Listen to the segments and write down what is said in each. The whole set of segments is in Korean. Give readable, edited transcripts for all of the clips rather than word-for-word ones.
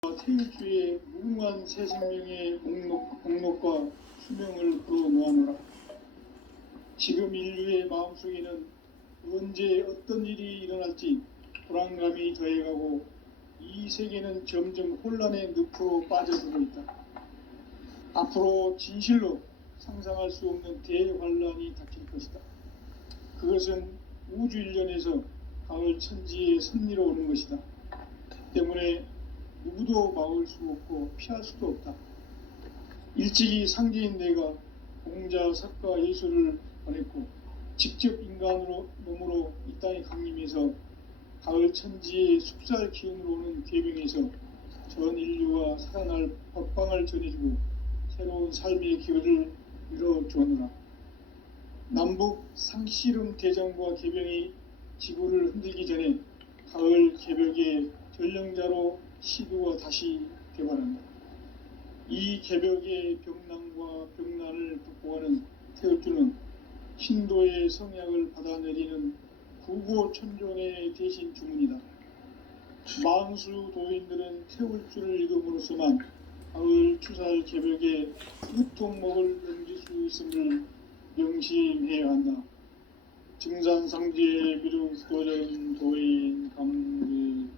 태일주의 무궁한 새 생명의 목록과 수명을 풀어놓아노라. 지금 인류의 마음속에는 언제 어떤 일이 일어날지 불안감이 더해가고 이 세계는 점점 혼란의 늪으로 빠져들고 있다. 앞으로 진실로 상상할 수 없는 대환란이 닥칠 것이다. 그것은 우주 일련에서 가을 천지의 섭리로 오는 것이다. 때문에 누구도 막을 수 없고 피할 수도 없다. 일찍이 상제인 내가 공자, 석가, 예수를 보냈고 직접 인간으로 몸으로 이 땅에 강림해서 가을 천지의 숲살 기운으로 오는 궤병에서 전 인류와 살아날 법방을 전해주고 새로운 삶의 기회를 이뤄주었노라. 남북 상씨름 대장과 궤병이 지구를 흔들기 전에 가을 개벽의 전령자로 시도가 다시 개발한다. 이 개벽의 병난과 병난을 극복하는 태울주는 신도의 성약을 받아내리는 구고천존의 대신 주문이다. 망수 도인들은 태울주를 읽음으로써만 가을 추살 개벽의 유통목을 넘길 수 있음을 명심해야 한다. 증산상제 미륵도전 도인 감리구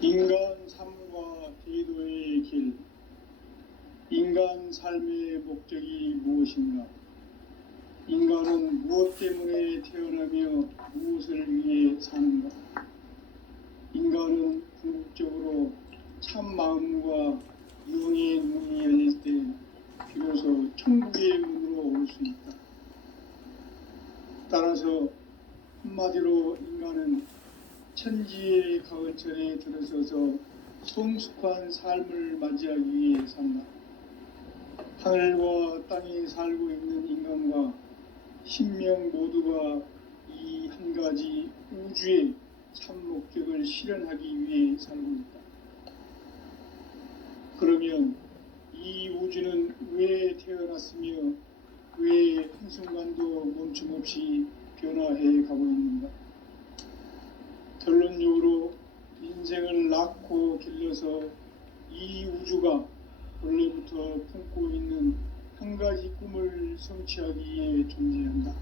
인간 삶과 제도의 길. 인간 삶의 목적이 무엇인가? 인간은 무엇 때문에 태어나며 무엇을 위해 사는가? 인간은 궁극적으로 참 마음과 영의 문이 열릴 때 비로소 천국의 문으로 올 수 있다. 따라서 한마디로 인간은 천지의 가을철에 들어서서 성숙한 삶을 맞이하기 위해 산다. 하늘과 땅에 살고 있는 인간과 신명 모두가 이 한 가지 우주의 참 목적을 실현하기 위해 살고 있다. 그러면 이 우주는 왜 태어났으며 왜 한순간도 멈춤없이 변화해 가고 있는가? 결론적으로 인생을 낳고 길러서 이 우주가 원래부터 품고 있는 한 가지 꿈을 성취하기 위해 존재한다.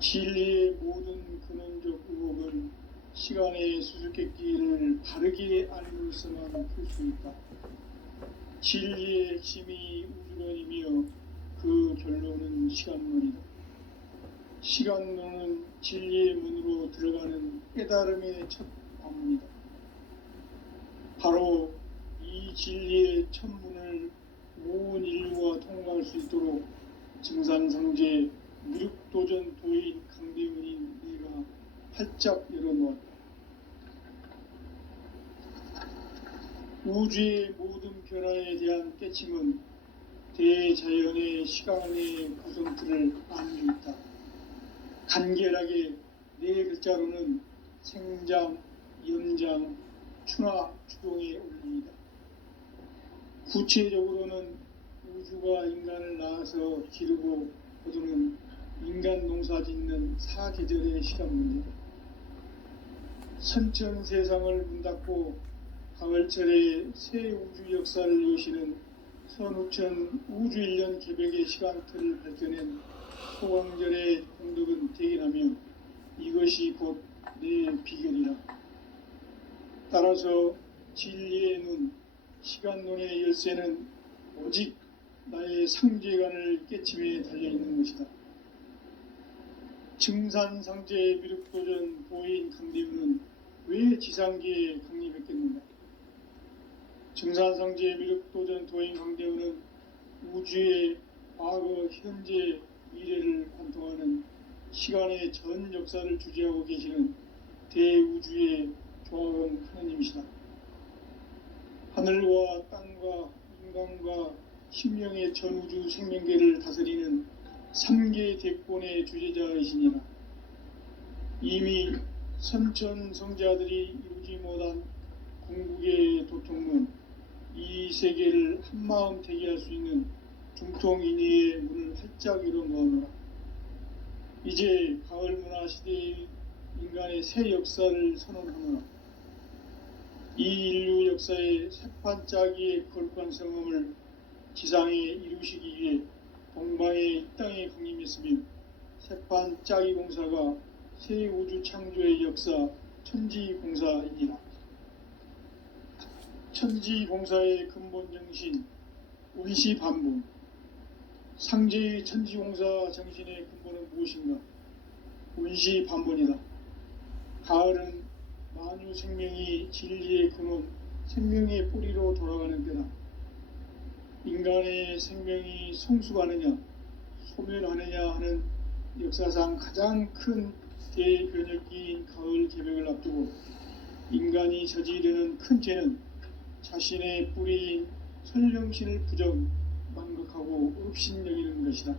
진리의 모든 근원적 의혹은 시간의 수수께끼를 바르게 알므로서만 풀 수 있다. 진리의 핵심이 우주론이며 그 결론은 시간론이다. 시간론은 진리의 문으로 들어가는 깨달음의 첫 관문이다. 바로 이 진리의 첫 문을 온 인류가 통과할 수 있도록 증산상제 미륵도전 도인 강대문인 내가 활짝 열어놓았다. 우주의 모든 변화에 대한 깨침은 대자연의 시간의 구성틀을 안고 있다. 간결하게 네 글자로는 생장, 연장, 추나 추동의 원리이다. 구체적으로는 우주가 인간을 낳아서 기르고 거두는 인간 농사 짓는 사계절의 시간 문제다. 선천 세상을 문 닫고 가을철에 새 우주 역사를 여시는 선우천 우주일년 개벽의 시간틀을 발견한 소강절의 공덕은 대견하며 이것이 곧 내 비결이라. 따라서 진리의 눈, 시간론의 열쇠는 오직 나의 상제관을 깨침에 달려있는 것이다. 증산상제 미륵도전 도인 강대문은 왜 지상계에 강림했겠는가? 증산상제 미륵도전 도인 강대문은 우주의 과거, 현재, 미래를 관통하는 시간의 전 역사를 주재하고 계시는 대우주의 조화원 하느님이시다. 하늘과 땅과 인간과 신명의 전우주 생명계를 다스리는 3개 대권의 주제자이시니라. 이미 선천 성자들이 이루지 못한 궁극의 도통론, 이 세계를 한마음 대기할 수 있는 도통 이내의 문을 활짝 열어놓아노라. 이제 가을 문화 시대의 인간의 새 역사를 선언하노라. 이 인류 역사의 새판짜기의 거룩한 성음을 지상에 이루시기 위해 동방의 이 땅에 강림했으며 새판짜기 공사가 새 우주 창조의 역사 천지공사이니라. 천지공사의 근본 정신 운시반본. 상제의 천지공사 정신의 근본은 무엇인가? 운시반본이다. 가을은 만유 생명이 진리의 근원, 생명의 뿌리로 돌아가는 때다. 인간의 생명이 성숙하느냐, 소멸하느냐 하는 역사상 가장 큰 대변혁기인 가을 개벽을 앞두고 인간이 저지르는 큰 죄는 자신의 뿌리인 설령신을 부정, 망극하고 업신여기는 것이다.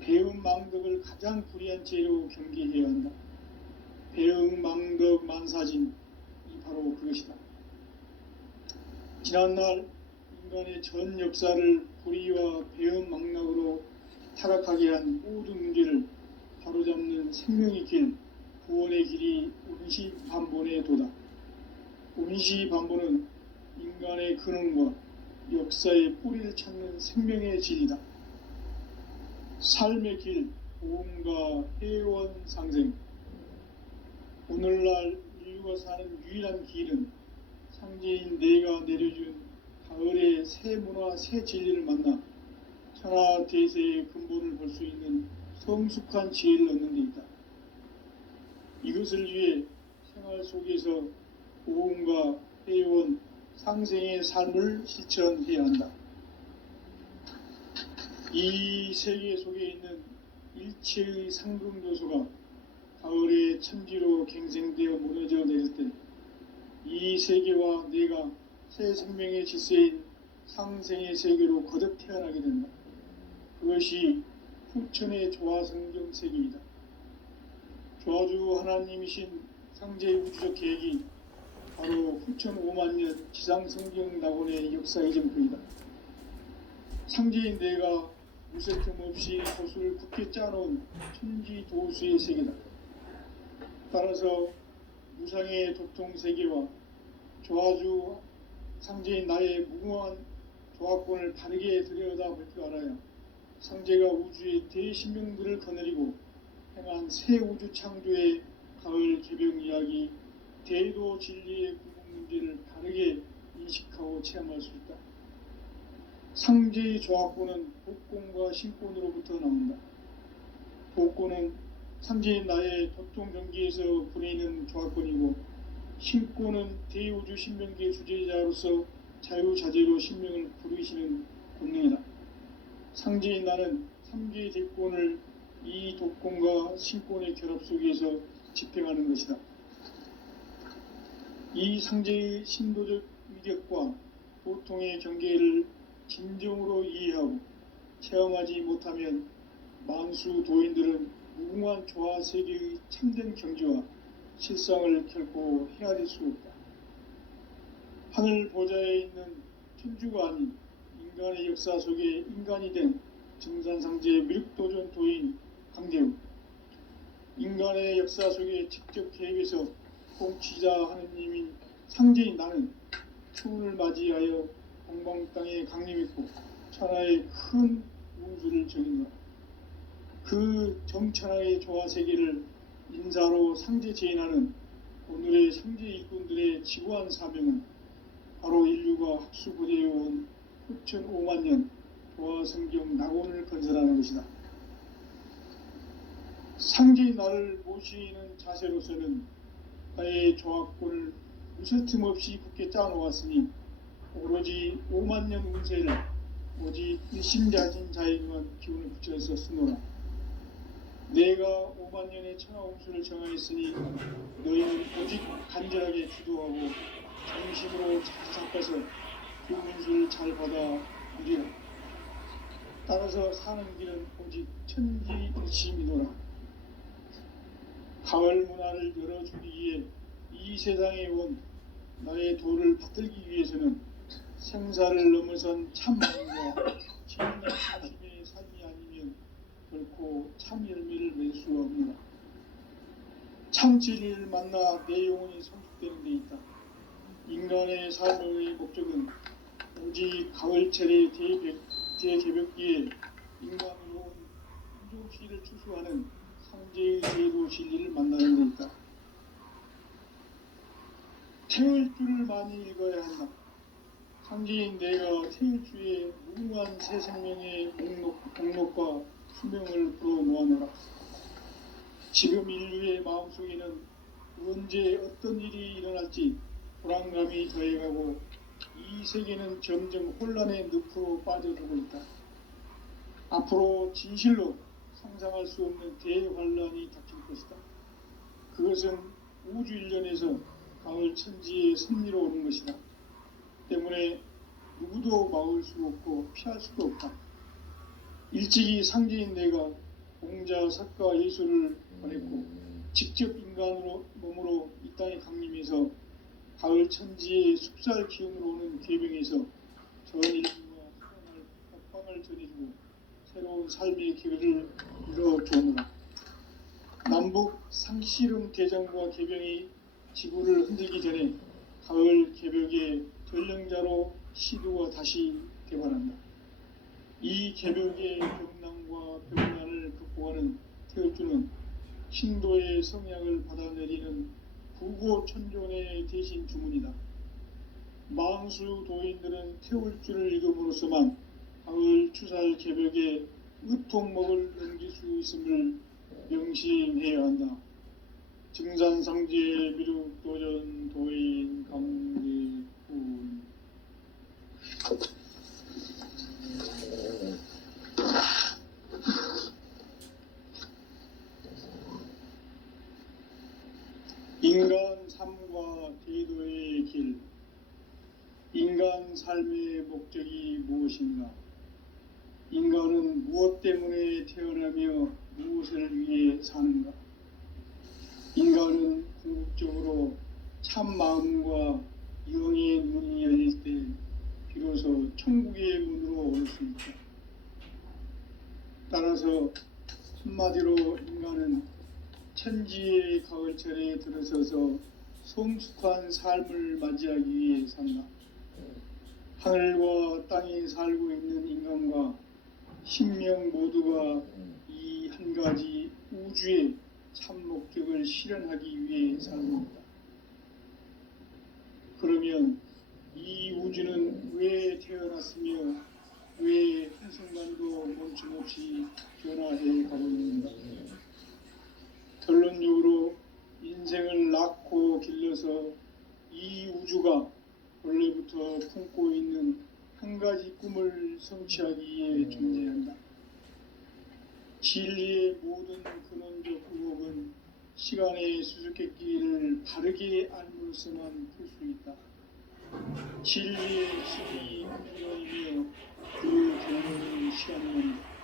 배음 망덕을 가장 불의한 죄로 경계해야 한다. 배음 망덕 만사진, 이 바로 그것이다. 지난날 인간의 전 역사를 불의와 배음 망락으로 타락하게 한 모든 문제를 바로잡는 생명의 길, 구원의 길이 운시반본의 도다. 운시반본은 인간의 근원과 역사의 뿌리를 찾는 생명의 질이다. 삶의 길, 보험과 회원 상생. 오늘날 인류가 사는 유일한 길은 상제인 내가 내려준 가을의 새 문화, 새 진리를 만나 천하 대세의 근본을 볼 수 있는 성숙한 지혜를 얻는 데 있다. 이것을 위해 생활 속에서 보험과 회원, 상생의 삶을 실천해야 한다. 이 세계 속에 있는 일체의 상금 요소가 가을의 천지로 갱생되어 무너져 내릴 때 이 세계와 내가 새 생명의 질서인 상생의 세계로 거듭 태어나게 된다. 그것이 후천의 조화성경 세계이다. 조화주 하나님이신 상제의 우주적 계획이 바로 후천 5만년 지상성경 낙원의 역사의 점표이다. 상제인 내가 무색점 없이 도수를 굳게 짜놓은 천지도수의 세계다. 따라서 무상의 도통세계와 조화주 상제인 나의 무궁한 조화권을 바르게 들여다볼 줄 알아야 상제가 우주의 대신명들을 거느리고 행한 새 우주 창조의 가을 개벽 이야기, 대도 진리의 궁극 문제를 바르게 인식하고 체험할 수 있다. 상제의 조화권은 복권과 신권으로부터 나온다. 복권은 상제인 나의 도통 경계에서 부리는 조화권이고, 신권은 대우주 신명기의 주제자로서 자유자재로 신명을 부르시는 권능이다. 상제인 나는 3개의 대권을 이 독권과 신권의 결합 속에서 집행하는 것이다. 이 상제의 신도적 위력과 도통의 경계를 진정으로 이해하고 체험하지 못하면 만수 도인들은 무궁한 조화 세계의 참된 경지와 실상을 결코 헤아릴 수 없다. 하늘 보좌에 있는 천주가 아닌 인간의 역사 속에 인간이 된 증산상제 밀도전 도인 강대우, 인간의 역사 속에 직접 개입해서 통치자 하느님인 상제인 나는 추운을 맞이하여 동방 땅에 강림했고 천하의 큰 운수를 정인다. 그 정천하의 조화 세계를 인사로 상제 제인하는 오늘의 상제 일꾼들의 지구한 사명은 바로 인류가 학수고대해온 후천 5만년 조화 성경 낙원을 건설하는 것이다. 상제인 나를 모시는 자세로서는 나의 조화권을 무설틈 없이 굳게 짜놓았으니 오로지 5만년 운세를 오직 일심자진 자에게만 기운을 붙여서 쓰노라. 내가 5만년의 천하 운수를 정하였으니 너희는 오직 간절하게 기도하고 정심으로 잘 잡아서 그 운수를 잘 받아 누리라. 따라서 사는 길은 오직 천지일심이노라. 가을 문화를 열어주기 위해 이 세상에 온 나의 도를 받들기 위해서는 생사를 넘어선 참 마음과 진리의 참 진리를 만나 내 영혼이 성숙되는 데 있다. 인간의 삶의 목적은 오직 가을철의 대개벽기에 인간으로 민족시를 추수하는 상제의 제도 진리를 만나는 데 있다. 태울 줄을 많이 읽어야 한다. 상제인 내가 태울 주의 무궁한 새 생명의 목록과 수명을 풀어 놓아내라. 지금 인류의 마음속에는 언제 어떤 일이 일어날지 불안감이 더해가고 이 세계는 점점 혼란의 늪으로 빠져들고 있다. 앞으로 진실로 상상할 수 없는 대환란이 닥칠 것이다. 그것은 우주 일련에서 가을 천지의 섭리로 오는 것이다. 때문에 누구도 막을 수 없고 피할 수도 없다. 일찍이 상제인 내가 공자, 석가, 예수를 보냈고 직접 인간으로 몸으로 이 땅에 강림해서 가을 천지의 숲살 기운으로 오는 계병에서 전 인류와 복방을 전해주고 새로운 삶의 기회를 이뤄주느라. 남북 상씨름 대장부와 계병이 지구를 흔들기 전에 가을 개벽의 전령자로 시두가 다시 개발한다. 이 개벽의 병난과 병난을 극복하는 태울주는 신도의 성향을 받아내리는 부고천존의 대신 주문이다. 망수 도인들은 태울주를 읽음으로써만 가을 추살 개벽의 으통목을 넘길 수 있음을 명심해야 한다. 증산상제 미륵도전 도인 강대군. 인간 삶과 제도의 길. 인간 삶의 목적이 무엇인가? 인간은 무엇 때문에 태어나며 무엇을 위해 사는가? 인간은 궁극적으로 참 마음과 영의 문이 열릴 때 비로소 천국의 문으로 올 수 있다. 따라서 한마디로 인간은 천지의 가을철에 들어서서 성숙한 삶을 맞이하기 위해 산다. 하늘과 땅에 살고 있는 인간과 신명 모두가 이 한 가지 우주의 참 목적을 실현하기 위해 살고 있다. 그러면 이 우주는 왜 태어났으며 왜 한순간도 멈춤없이 변화해 가고 있는가? 결론적으로 인생을 낳고 길러서 이 우주가 원래부터 품고 있는 한 가지 꿈을 성취하기 위해 존재한다. 진리의 모든 근원적 의혹은 시간의 수수께끼를 바르게 알므로서만 풀 수 있다. 진리의 시간이 우주론이며 그 결론은 시간론이다.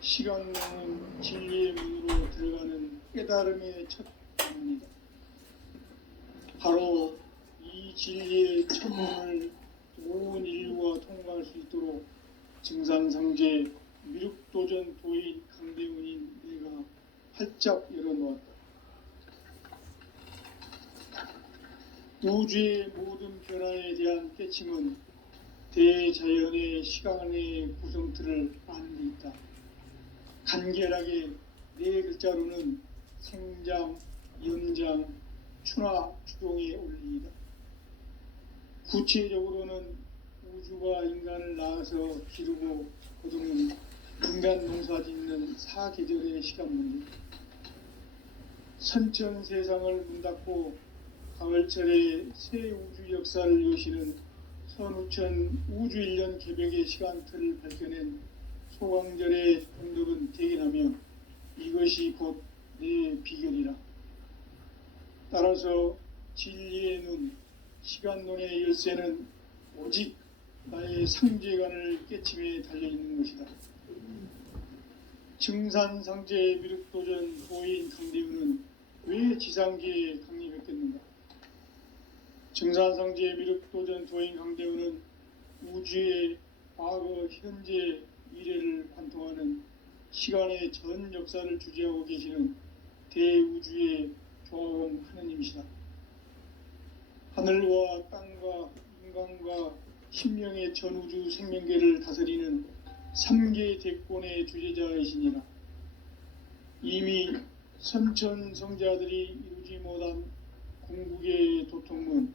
시간론은 진리의 문으로 들어가는 깨달음의 첫 문이다. 바로 이 진리의 첫 문을 온 인류가 통과할 수 있도록 증산상제 미륵도전 도인 강대훈인 내가 활짝 열어놓았다. 우주의 모든 변화에 대한 깨침은 대자연의 시간의 구성틀을 아는 데 있다. 간결하게 네 글자로는 생장, 연장, 추나 추동의 원리이다. 구체적으로는 우주가 인간을 낳아서 기르고 거두는 인간 농사 짓는 사계절의 시간 문제. 선천 세상을 문 닫고 가을철에 새 우주 역사를 여시는 선우천 우주 1년 개벽의 시간틀을 밝혀낸 소강절의 공덕은 대견하며 이것이 곧 내 비결이라. 따라서 진리의 눈, 시간론의 열쇠는 오직 나의 상제관을 깨침에 달려있는 것이다. 증산상제 미륵도전 도인 강대훈은 왜 지상계에 강림했겠는가? 증산상제 미륵도전 도인 강대훈은 우주의 과거, 현재, 미래를 관통하는 시간의 전 역사를 주재하고 계시는 대우주의 조화원 하느님이시다. 하늘과 땅과 인간과 신명의 전우주 생명계를 다스리는 3개 대권의 주제자이시니라. 이미 선천성자들이 이루지 못한 궁극의 도통문,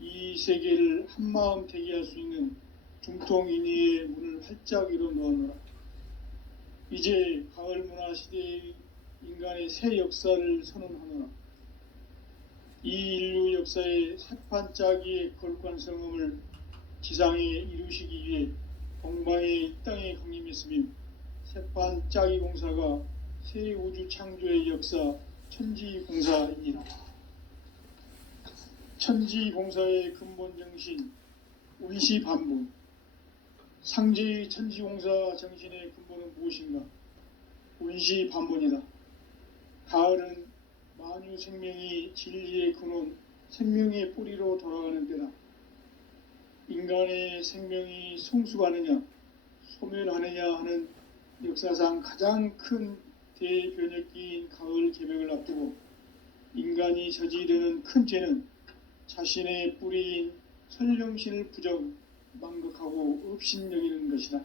이 세계를 한마음 되게 할 수 있는 중통인의의 문을 활짝 열어 놓아노라. 이제 가을 문화 시대의 인간의 새 역사를 선언하노라. 이 인류 역사의 새판짜기의 거룩한 성음을 지상에 이루시기 위해 동방의 이 땅에 강림했으며 새판짜기 공사가 새 우주 창조의 역사 천지공사이니라. 천지공사의 근본 정신 운시반복. 상제의 천지공사 정신의 근본은 무엇인가? 운시반복이다. 가을은 만유 생명이 진리의 근원, 생명의 뿌리로 돌아가는 때다. 인간의 생명이 성숙하느냐, 소멸하느냐 하는 역사상 가장 큰 대변혁기인 가을 개벽을 앞두고 인간이 저지르는 큰 죄는 자신의 뿌리인 설령신을 부정, 망극하고 업신여기는 것이다.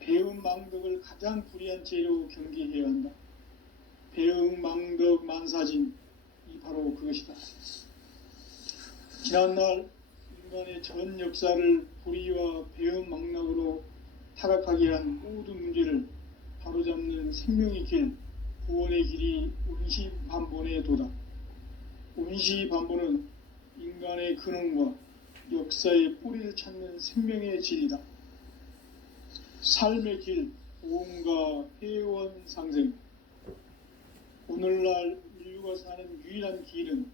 배음 망덕을 가장 불의한 죄로 경계해야 한다. 배음 망덕 만사진, 이 바로 그것이다. 지난날 인간의 전 역사를 불의와 배음 망락으로 타락하게 한 모든 문제를 바로잡는 생명의 길, 구원의 길이 운시반본의 도다. 운시반본은 인간의 근원과 역사의 뿌리를 찾는 생명의 진리다. 삶의 길, 보험과 회원 상생. 오늘날 인류가 사는 유일한 길은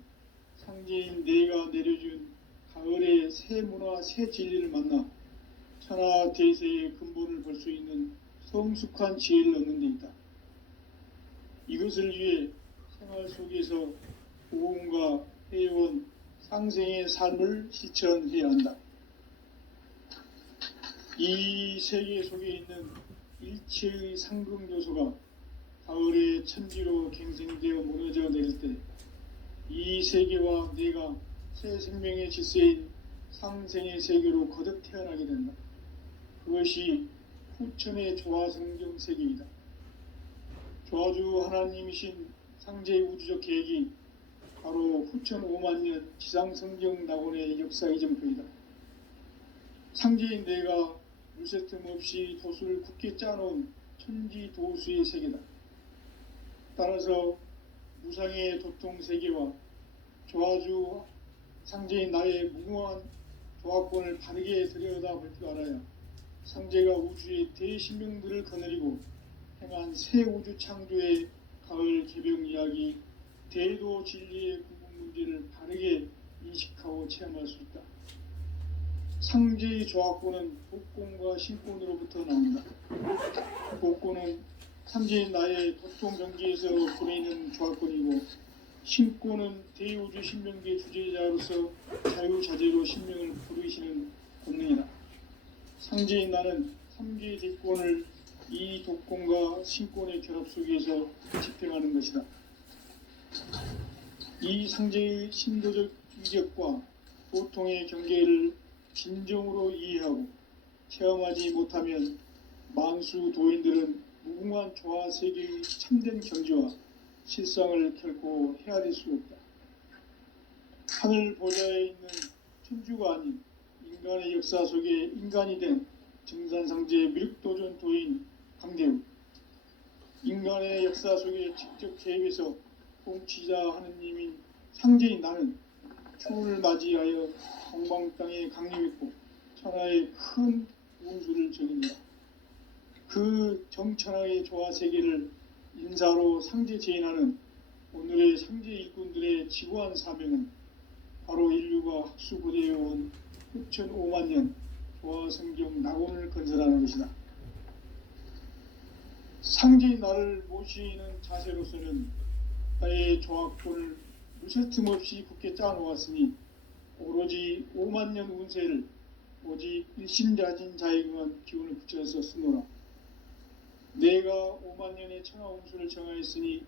상제인 내가 내려준 가을의 새 문화, 새 진리를 만나 천하 대세의 근본을 볼 수 있는 성숙한 지혜를 얻는 데 있다. 이것을 위해 생활 속에서 보험과 회원, 상생의 삶을 실천해야 한다. 이 세계 속에 있는 일체의 상금 요소가 가을의 천지로 갱생되어 무너져 내릴 때 이 세계와 내가 새 생명의 질서인 상생의 세계로 거듭 태어나게 된다. 그것이 후천의 조화성경 세계이다. 조화주 하나님이신 상제의 우주적 계획이 바로 후천 5만년 지상성경 낙원의 역사의 점표이다. 상제인 내가 물새틈 없이 도수를 굳게 짜놓은 천지도수의 세계다. 따라서 무상의 도통세계와 조화주 상제인 나의 무궁한 조화권을 바르게 들여다볼 줄 알아야 상제가 우주의 대신명들을 거느리고 행한 새 우주 창조의 가을 개벽 이야기, 대도 진리의 구분 문제를 바르게 인식하고 체험할 수 있다. 상제의 조화권은 복권과 신권으로부터 나온다. 복권은 상제인 나의 도통 경계에서 보내는 조화권이고, 신권은 대우주 신명계 주제자로서 자유자재로 신명을 부르시는 권능이다. 상제인 나는 3개의 대권을 이 독권과 신권의 결합 속에서 집행하는 것이다. 이 상제의 신도적 이력과 보통의 경계를 진정으로 이해하고 체험하지 못하면 만수 도인들은 무궁한 조화 세계의 참된 경지와 실상을 결코 헤아릴 수 없다. 하늘 보좌에 있는 천주가 아닌 인간의 역사 속에 인간이 된 정산상제 미륵도전 도인 강대우, 인간의 역사 속에 직접 개입해서 통치자 하느님인 상제인 나는 추운을 맞이하여 동방 땅에 강림했고 천하의 큰 운수를 정인다. 그 정천하의 조화 세계를 인사로 상제 제인하는 오늘의 상제 일꾼들의 지구한 사명은 바로 인류가 학수고대해온 후천 5만년 조화 성경 낙원을 건설하는 것이다. 상제인 나를 모시는 자세로서는 나의 조화권을 무쇠틈 없이 굳게 짜놓았으니 오로지 5만년 운세를 오직 일심자진 자에 응한 기운을 붙여서 쓰노라. 내가 5만년의 천하 운수를 정하였으니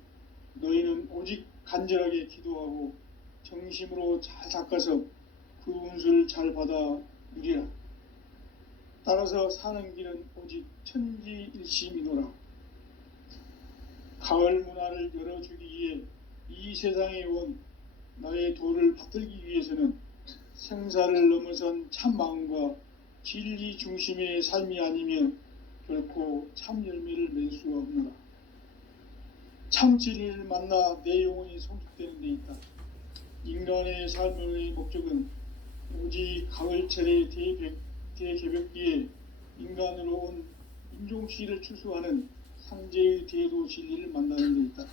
너희는 오직 간절하게 기도하고 정심으로 잘 닦아서 그 운수를 잘 받아 누리라. 따라서 사는 길은 오직 천지일심이노라. 가을 문화를 열어주기 위해 이 세상에 온 나의 도를 받들기 위해서는 생사를 넘어선 참 마음과 진리 중심의 삶이 아니면 결코 참 열매를 맺을 수가 없노라. 참 진리를 만나 내 영혼이 성숙되는 데 있다. 인간의 삶의 목적은 오직 가을철의 대개벽기에 인간으로 온 인종시를 추수하는 상제의 대도 진리를 만나는 데 있다.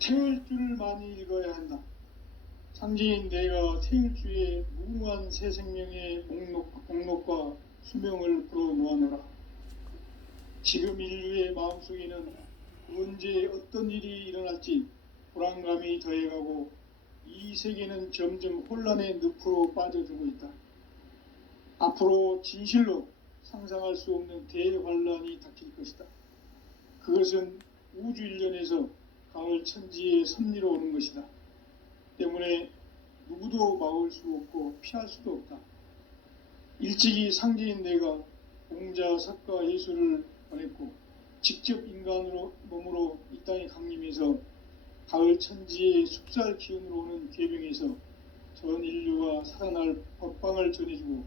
태을주를 많이 읽어야 한다. 상제인 내가 태을주의 무궁한 새 생명의 목록과 수명을 풀어놓아노라. 지금 인류의 마음속에는 언제 어떤 일이 일어날지 불안감이 더해가고 이 세계는 점점 혼란의 늪으로 빠져들고 있다. 앞으로 진실로 상상할 수 없는 대환란이 닥칠 것이다. 그것은 우주 일련에서 가을 천지의 섭리로 오는 것이다. 때문에 누구도 막을 수 없고 피할 수도 없다. 일찍이 상제인 내가 공자, 석가, 예수를 보냈고 직접 인간으로 몸으로 이 땅에 강림해서 가을 천지의 숲살 기운으로 오는 계병에서 전 인류가 살아날 법방을 전해주고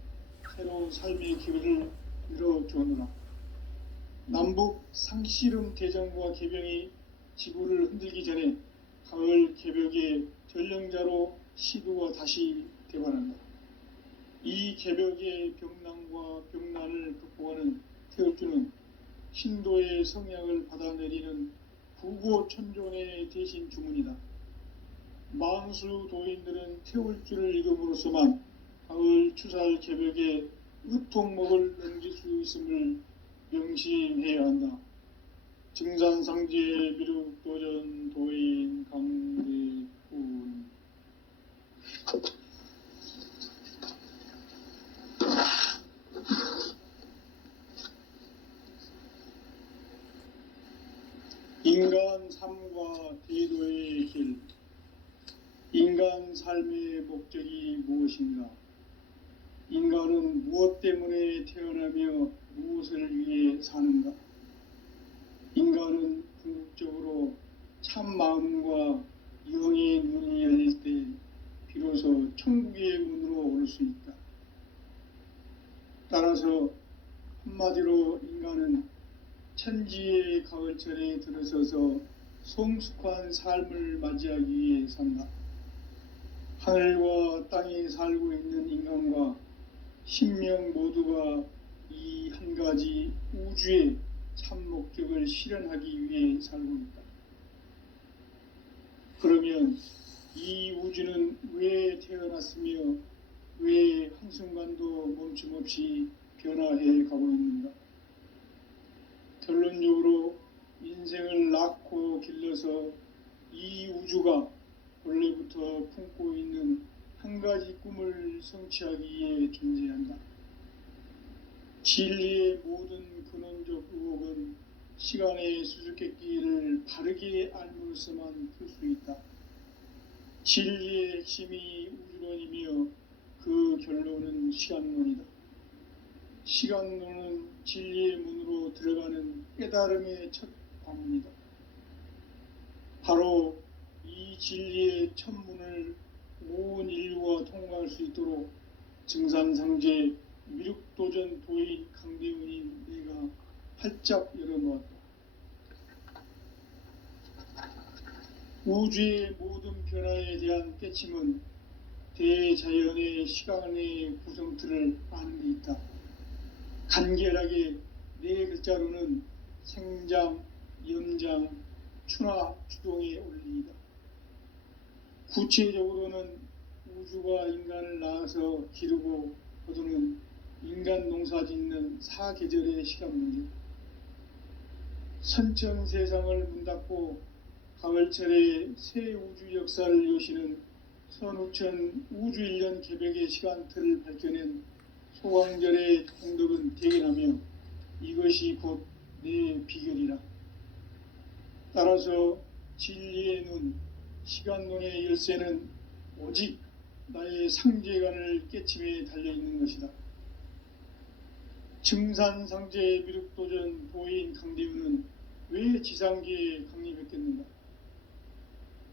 새로운 삶의 기회를 열어주었노라. 남북 상씨름 대전과 계병이 지구를 흔들기 전에 가을 개벽의 전령자로 시도가 다시 되관한다. 이 개벽의 병난과 병난을 극복하는 태을주는 신도의 성향을 받아내리는 부고천존의 대신 주문이다. 만수 도인들은 태울주를 읽음으로써만 가을 추살 개벽의 의통목을 넘길 수 있음을 명심해야 한다. 증산상제 미륵도전 도인 강대훈. 인간 삶과 대도의 길. 인간 삶의 목적이 무엇인가? 인간은 무엇 때문에 태어나며 무엇을 위해 사는가? 인간은 궁극적으로 참 마음과 영의 눈이 열릴 때 비로소 천국의 문으로 올 수 있다. 따라서 한마디로 인간은 천지의 가을철에 들어서서 성숙한 삶을 맞이하기 위해 산다. 하늘과 땅에 살고 있는 인간과 신명 모두가 이 한 가지 우주의 참 목적을 실현하기 위해 살고 있다. 그러면 이 우주는 왜 태어났으며 왜 한순간도 멈춤없이 변화해 가고 있는가? 결론적으로 인생을 낳고 길러서 이 우주가 원래부터 품고 있는 한 가지 꿈을 성취하기 위해 존재한다. 진리의 모든 근원적 의혹은 시간의 수수께끼를 바르게 알므로서만 풀 수 있다. 진리의 핵심이 우주론이며 그 결론은 시간론이다. 시간론은 진리의 문으로 들어가는 깨달음의 첫 관문이다. 바로 이 진리의 첫 문을 온 인류가 통과할 수 있도록 증산상제 미륵도전 도인 강대훈이 내가 활짝 열어놓았다. 우주의 모든 변화에 대한 깨침은 대자연의 시간의 구성틀을 아는 데 있다. 간결하게 네 글자로는 생장, 염장, 추나, 추동의 원리이다. 구체적으로는 우주가 인간을 낳아서 기르고 거두는 인간 농사 짓는 사계절의 시간 문제. 선천 세상을 문닫고 가을철에 새 우주 역사를 여시는 선우천 우주일년 개벽의 시간틀을 밝혀낸 소강절의 공덕은 대견하며 이것이 곧 내 비결이라. 따라서 진리의 눈, 시간 눈의 열쇠는 오직 나의 상제관을 깨침에 달려있는 것이다. 증산상제 미륵도전 도인 강대우는 왜 지상계에 강림했겠는가?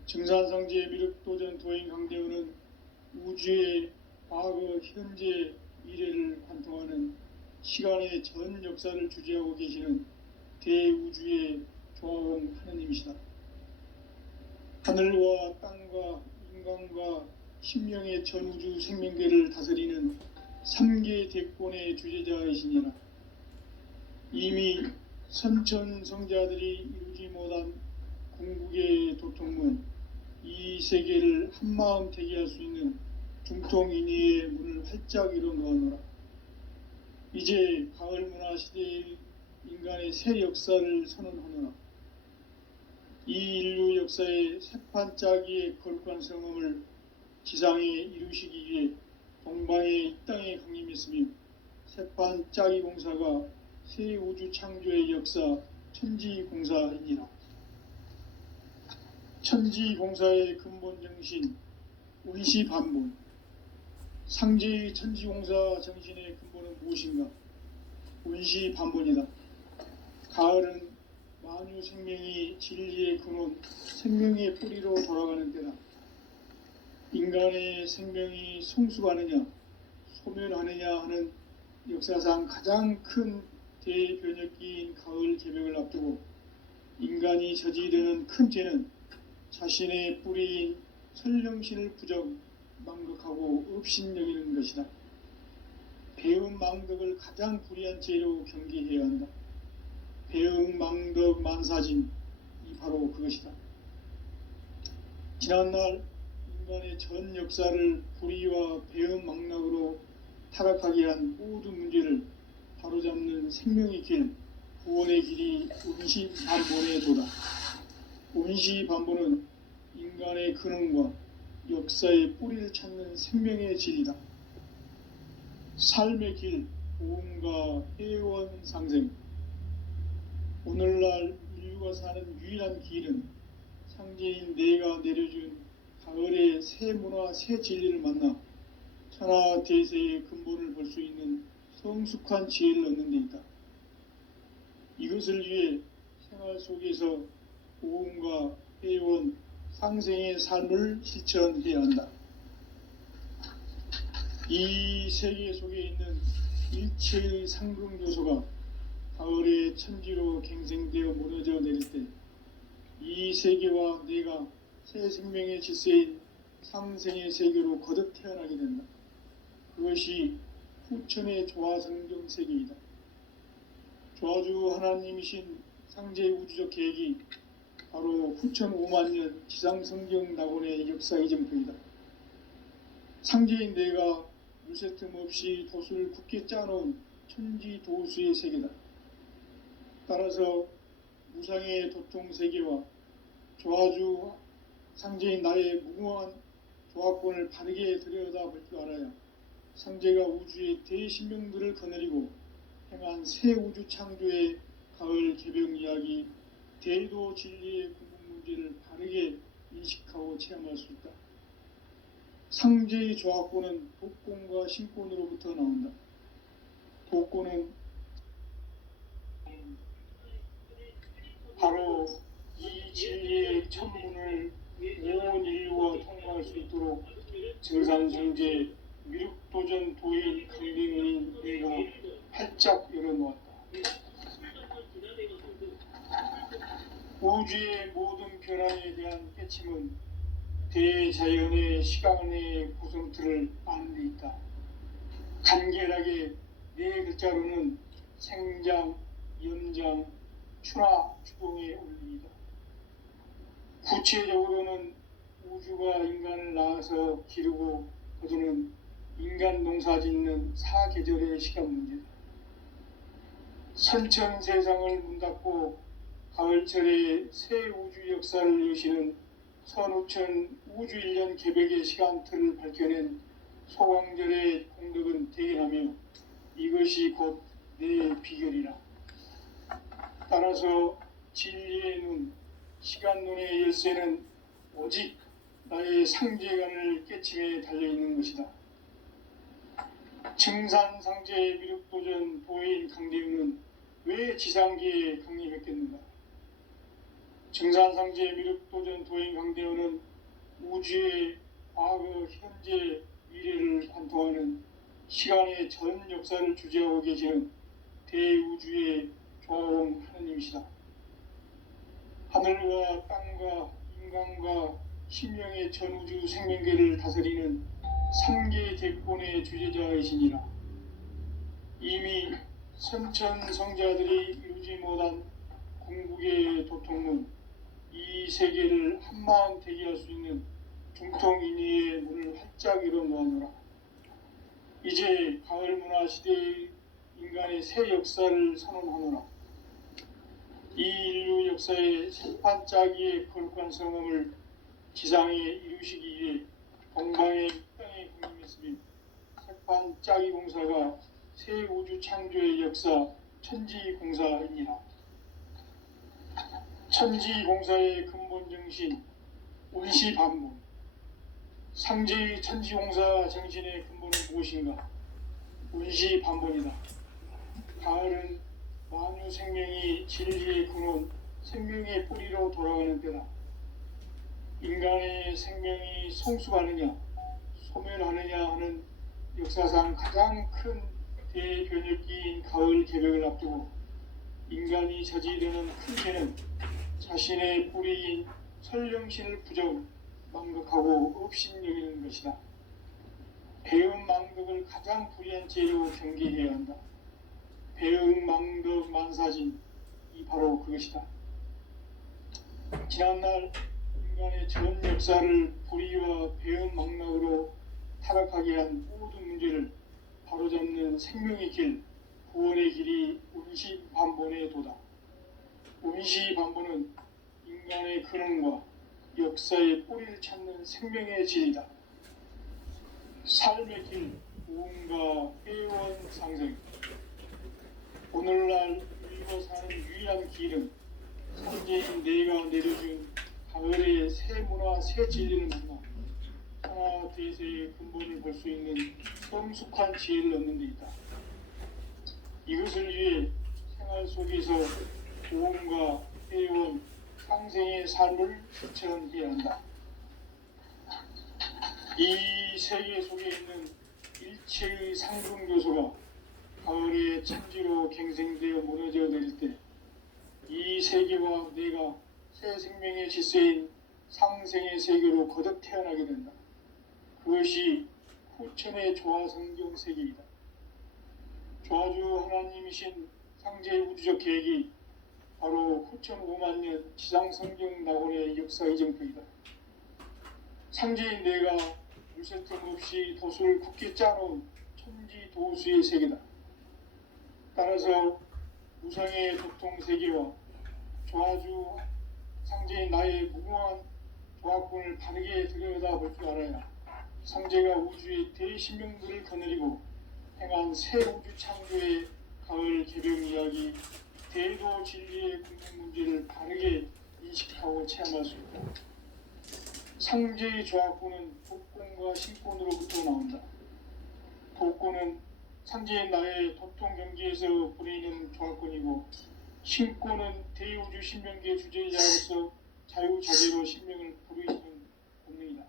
증산상제 미륵도전 도인 강대우는 우주의 과거, 현재, 미래를 관통하는 시간의 전 역사를 주재하고 계시는 대우주의 조화원 하느님이시다. 하늘과 땅과 인간과 신명의 전우주 생명계를 다스리는 3계 대권의 주재자이시니라. 이미 선천성자들이 이루지 못한 궁극의 도통문, 이 세계를 한마음 대기할 수 있는 중통인의의 문을 활짝 열어놓아노라. 이제 가을문화 시대의 인간의 새 역사를 선언하노라. 이 인류 역사의 새판짜기의 거룩한 성음을 지상에 이루시기 위해 동방의 이 땅에 강림했으며 새판짜기 공사가 새 우주 창조의 역사 천지공사이니라. 천지공사의 근본 정신 원시반본, 상제의 천지공사 정신의 근본은 무엇인가? 원시반본이다. 가을은 만유 생명이 진리의 근원, 생명의 뿌리로 돌아가는 때다. 인간의 생명이 성숙하느냐, 소멸하느냐 하는 역사상 가장 큰 대변혁기인 가을 개벽을 앞두고 인간이 저지르는 큰 죄는 자신의 뿌리인 설령신을 부정, 망극하고 업신여기는 것이다. 배음 망덕을 가장 불의한 죄로 경계해야 한다. 배음 망덕 만사진, 이 바로 그것이다. 지난날 인간의 전 역사를 불의와 배음 망락으로 타락하게 한 모든 문제를 바로잡는 생명의 길, 구원의 길이 원시반본의 도다. 원시반본은 인간의 근원과 역사의 뿌리를 찾는 생명의 질이다. 삶의 길, 보험과 회원 상생. 오늘날 인류가 사는 유일한 길은 상제인 내가 내려준 가을의 새 문화, 새 진리를 만나 천하 대세의 근본을 볼 수 있는 성숙한 지혜를 얻는 데 있다. 이것을 위해 생활 속에서 보험과 회원, 상생의 삶을 실천해야 한다. 이 세계 속에 있는 일체의 상극 요소가 가을의 천지로 갱생되어 무너져 내릴 때 이 세계와 내가 새 생명의 질서인 상생의 세계로 거듭 태어나게 된다. 그것이 후천의 조화성경 세계이다. 조화주 하나님이신 상제 우주적 계획이 바로 후천 5만년 지상성경 낙원의 역사의 전표이다. 상제인 내가 물새 틈 없이 도수를 굳게 짜놓은 천지도수의 세계다. 따라서 무상의 도통 세계와 조화주 상제인 나의 무궁한 조화권을 바르게 들여다볼 줄 알아야 상제가 우주의 대신명들을 거느리고 행한 새 우주 창조의 가을 개벽 이야기, 대도 진리의 궁극 문제를 바르게 인식하고 체험할 수 있다. 상제의 조화권은 독권과 신권으로부터 나온다. 독권은 바로 이 진리의 천문을 온 인류가 통과할 수 있도록 증산성제 미륵도전 도인 강림인 내가 활짝 열어놓았다. 우주의 모든 변화에 대한 깨침은 대자연의 시간의 구성틀을 아는 데 있다. 간결하게 네 글자로는 생장, 연장, 추나, 추동의 원리이다. 구체적으로는 우주가 인간을 낳아서 기르고 거두는 인간 농사 짓는 사계절의 시간 문제다. 선천 세상을 문 닫고 가을철에 새 우주 역사를 여시는 선우천 우주 1년 개벽의 시간틀을 밝혀낸 소광절의 공덕은 대견하며 이것이 곧 내 비결이라. 따라서 진리의 눈, 시간론의 열쇠는 오직 나의 상제관을 깨침에 달려있는 것이다. 증산상제 미륵도전 도인 강대우는 왜 지상계에 강림했겠는가? 증산상제 미륵도전 도인 강대우는 우주의 과거, 현재, 미래를 관통하는 시간의 전 역사를 주재하고 계시는 대우주의 조화로운 하느님이시다. 하늘과 땅과 인간과 신명의 전우주 생명계를 다스리는 3개 대권의 주제자이시니라. 이미 선천성자들이 이루지 못한 궁극의 도통문, 이 세계를 한마음 되게 할 수 있는 중통인의의 문을 활짝 열어놓았노라. 이제 가을 문화 시대의 인간의 새 역사를 선언하노라. 이 인류 역사의 새판짜기의 거룩한 성함을 지상에 이루시기 위해 동방의 땅에 군림했으며 새판짜기 공사가 새 우주 창조의 역사 천지공사이니라. 천지공사의 근본 정신 운시반본. 상제의 천지공사 정신의 근본은 무엇인가? 운시반본이다. 가을은 만유 생명이 진리의 근원, 생명의 뿌리로 돌아가는 때다. 인간의 생명이 성숙하느냐, 소멸하느냐 하는 역사상 가장 큰 대변혁기인 가을 개벽을 앞두고 인간이 저지르는 큰 죄는 자신의 뿌리인 설령신을 부정, 망극하고 업신여기는 것이다. 배음 망덕을 가장 불의한 죄로 경계해야 한다. 배음 망덕 만사진, 이 바로 그것이다. 지난날 인간의 전 역사를 불의와 배음 망락으로 타락하게 한 모든 문제를 바로잡는 생명의 길, 구원의 길이 운시반본의 도다. 운시반본은 인간의 근원과 역사의 뿌리를 찾는 생명의 질이다. 삶의 길, 무언가 회원 상생. 오늘날 우리가 사는 유일한 길은 상제인 내가 내려준 가을의 새 문화, 새 진리를 만나 하나 대세의 근본을 볼 수 있는 성숙한 지혜를 얻는 데 있다. 이것을 위해 생활 속에서 보험과 회원, 상생의 삶을 실천해야 한다. 이 세계 속에 있는 일체의 상승 요소가 가을의 천지로 갱생되어 무너져 내릴 때 이 세계와 내가 새 생명의 질서인 상생의 세계로 거듭 태어나게 된다. 그것이 후천의 조화성경 세계이다. 조화주 하나님이신 상제의 우주적 계획이 바로 후천 5만 년 지상성경 낙원의 역사의 정토이다. 상제인 내가 물새틈 없이 도수를 굳게 짜놓은 천지 도수의 세계다. 따라서 무상의 도통 세계와 조화주 상제인 나의 무궁한 조화권을 바르게 들여다볼 줄 알아야 상제가 우주의 대신명들을 거느리고 행한 새 우주 창조의 가을 개벽 이야기, 대도 진리의 궁극 문제를 바르게 인식하고 체험할 수 있다. 상제의 조화권은 독권과 신권으로부터 나온다. 독권은 상제의 나의 도통 경계에서 부리는 조화권이고, 신권은 대우주 신명계 주제자로서 자유자재로 신명을 부르시는 본능이다.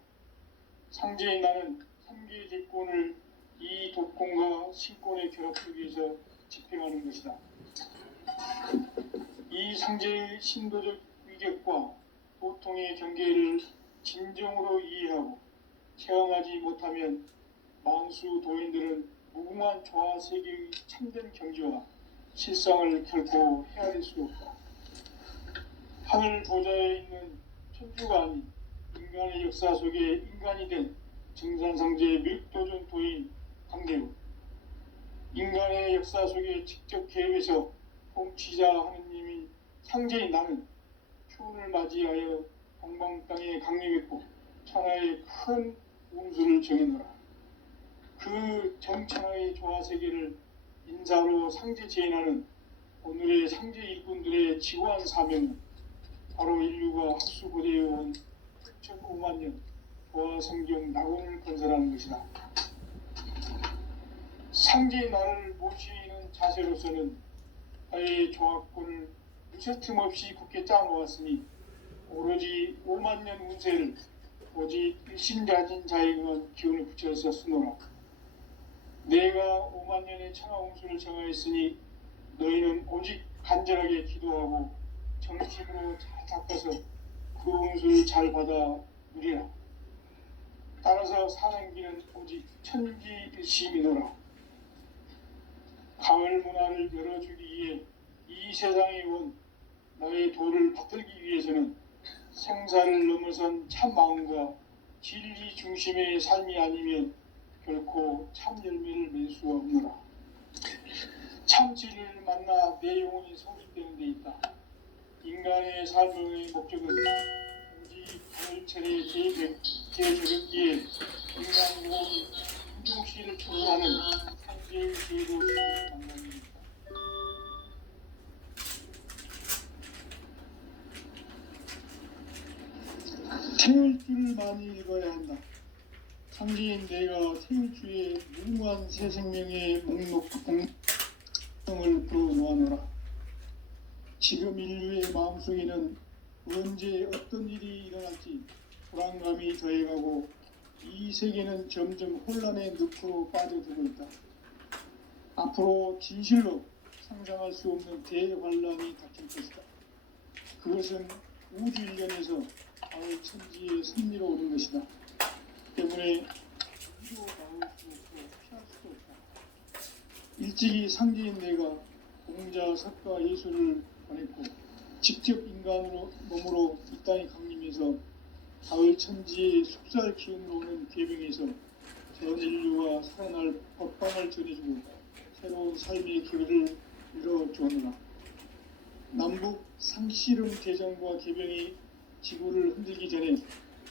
상제의 나는 3개의 대권을 이 독권과 신권의 결합 속에서 집행하는 것이다. 이 상제의 신도적 위격과 도통의 경계를 진정으로 이해하고 체험하지 못하면 만수 도인들은 무궁한 조화 세계의 참된 경지와 실상을 결코 헤아릴 수 없다. 하늘 보좌에 있는 천주가 아닌 인간의 역사 속에 인간이 된 증산상제의 밀도전 도인 강대우. 인간의 역사 속에 직접 개입해서 통치자 하느님인 상제인 나는 추운을 맞이하여 동방 땅에 강림했고 천하의 큰 운수를 정해놓으라. 그 정천하의 조화 세계를 인사로 상제 제인하는 오늘의 상제 일꾼들의 지고한 사명은 바로 인류가 학수고대해온 6,5만 년 보아 성경 낙원을 건설하는 것이다. 상제의 나를 모시는 자세로서는 아예 조합권을 무쇠틈 없이 굳게 짜놓았으니 오로지 5만 년 운세를 오직 일심가진 자에게만 기운을 붙여서 쓰노라. 내가 5만 년의 천하운수를 정하였으니 너희는 오직 간절하게 기도하고 정심으로 잘 닦아서 그 운수를 잘 받아 누리라. 따라서 사는 길은 오직 천지일심이노라. 가을 문화를 열어주기 위해 이 세상에 온 너의 도를 받들기 위해서는 생사를 넘어선 참 마음과 진리 중심의 삶이 아니면 결코 참 열매를 맺을 수가 없노라. 참 진리를 만나 내 영혼이 성립되는 데 있다. 인간의 삶의 목적은 오직 가을철의 재배기에 인간 영혼이 충종시를 초래하는 상제의 제도 주를 만납니다. 태울 줄을 많이 읽어야 한다. 상제인 내가 태울 주의 무궁한 새 생명의 목록을 풀어놓아노라. 지금 인류의 마음속에는 언제 어떤 일이 일어날지 불안감이 더해가고 이 세계는 점점 혼란의 늪으로 빠져들고 있다. 앞으로 진실로 상상할 수 없는 대환란이 닥칠 것이다. 그것은 우주 일련에서 가을 천지의 섭리로 오는 것이다. 때문에 이로 나올 수 없고 피할 수도 없다. 일찍이 상제인 내가 공자, 석가, 예수를 보냈고 직접 인간으로 몸으로 이 땅에 강림해서 가을 천지의 숙살 기운으로 오는 계명에서 전 인류와 살아날 법방을 전해주고 새로운 삶의 기회를 이뤄주었노라. 남북 상씨름 대전과 개병이 지구를 흔들기 전에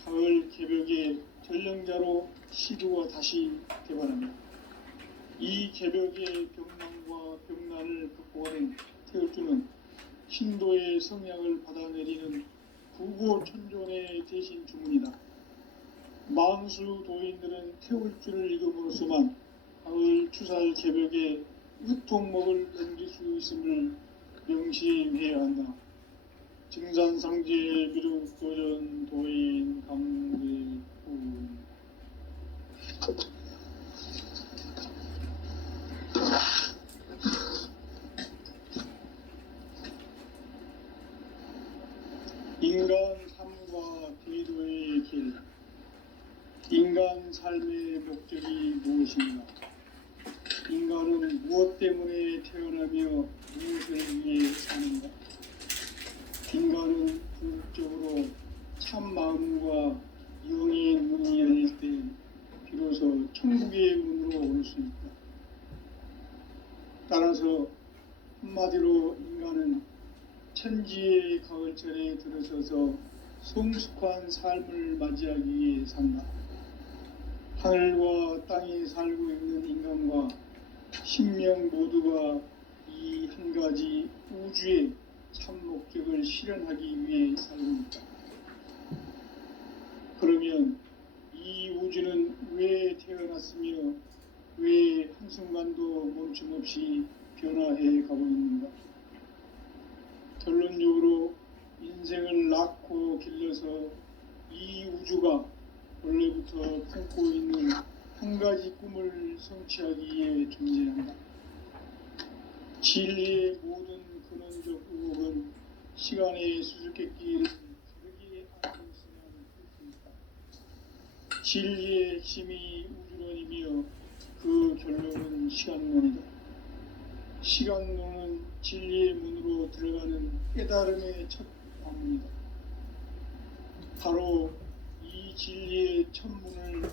가을 개벽의 전령자로 시도가 다시 개발합니다. 이 개벽의 병난과 병난을 극복하는 태울주는 신도의 성향을 받아내리는 구고천존의 대신 주문이다. 망수 도인들은 태울주를 읽음으로써만 가을 추살 개벽의 으통목을 넘길 수 있음을 명심해야 한다. 증산상제 미륵도전 도인 강대군. 인간 삶과 대도의 길. 인간 삶의 목적이 무엇인가? 인간은 무엇 때문에 태어나며 무엇을 위해 사는가? 인간은 궁극적으로 참 마음과 영의 문이 열릴 때 비로소 천국의 문으로 올 수 있다. 따라서 한마디로 인간은 천지의 가을철에 들어서서 성숙한 삶을 맞이하기 위해 산다. 하늘과 땅에 살고 있는 인간과 신명 모두가 이 한 가지 우주의 참 목적을 실현하기 위해 살고 있다. 그러면 이 우주는 왜 태어났으며 왜 한순간도 멈춤 없이 변화해 가고 있는가? 결론적으로 인생을 낳고 길러서 이 우주가 원래부터 품고 있는 한 가지 꿈을 성취하기 위해 존재한다. 진리의 모든 근원적 의혹은 시간의 수수께끼를 다르게 알고 있으면 할 수 있다. 진리의 핵심이 우주론이며 그 결론은 시간론이다. 시간론은 진리의 문으로 들어가는 깨달음의 첫 방문이다. 바로 이 진리의 첫 문을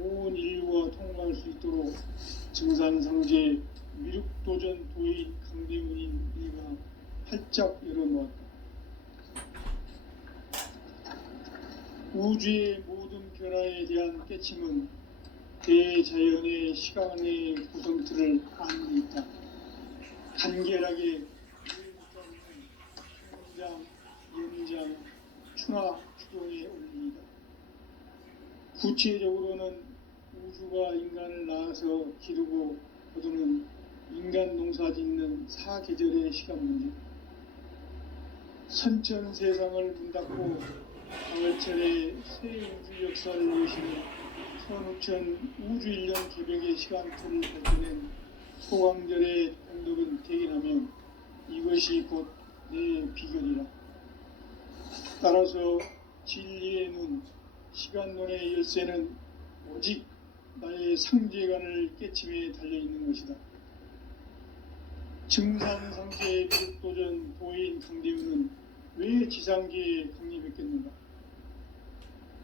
온 인류가 통과할 수 있도록 증산상제 미륵도전 도인 강대문인 이가 활짝 열어놓았다. 우주의 모든 변화에 대한 깨침은 대자연의 시간의 구성틀을 아는 데 있다. 간결하게 성장, 인장 추나 추동에 올립니다. 구체적으로는 우주가 인간을 낳아서 기르고 거두는 인간 농사 짓는 사계절의 시간 문제, 선천 세상을 문 닫고 가을철에 새 우주 역사를 여시는 선우천 우주일년 개벽의 시간틀을 밝혀낸 소강절의 공덕은 대견하며 이것이 곧 내 비결이라. 따라서 진리의 눈, 시간론의 열쇠는 오직 나의 상제관을 깨침에 달려있는 것이다. 증산상제의 미륵도전 도인 강대우는 왜 지상계에 강림했겠는가?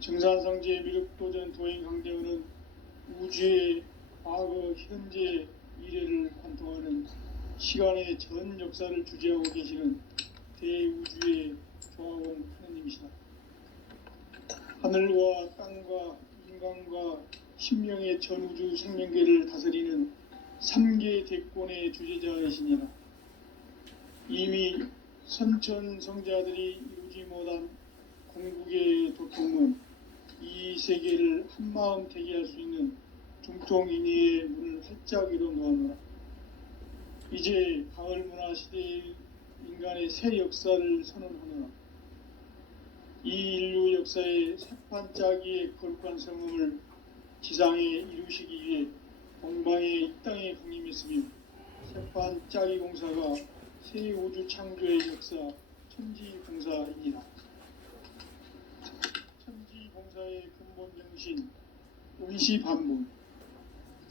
증산상제의 미륵도전 도인 강대우는 우주의 과거, 현재, 미래를 관통하는 시간의 전 역사를 주재하고 계시는 대우주의 조화원 하느님이시다. 하늘과 땅과 인간과 신명의 전우주 생명계를 다스리는 3계 대권의 주재자이시니라. 이미 선천성자들이 이루지 못한 궁극의 도통은 이 세계를 한마음 되게 할 수 있는 중통인의의 문을 활짝 열어 놓았노라. 이제 가을 문화 시대의 인간의 새 역사를 선언하노라. 이 인류 역사의 새판짜기의 거룩한 성음을 지상에 이루시기 위해 동방의 이 땅에 강림했으며 새판짜기 공사가 새 우주 창조의 역사 천지공사이니라. 천지공사의 근본 정신 운시반본.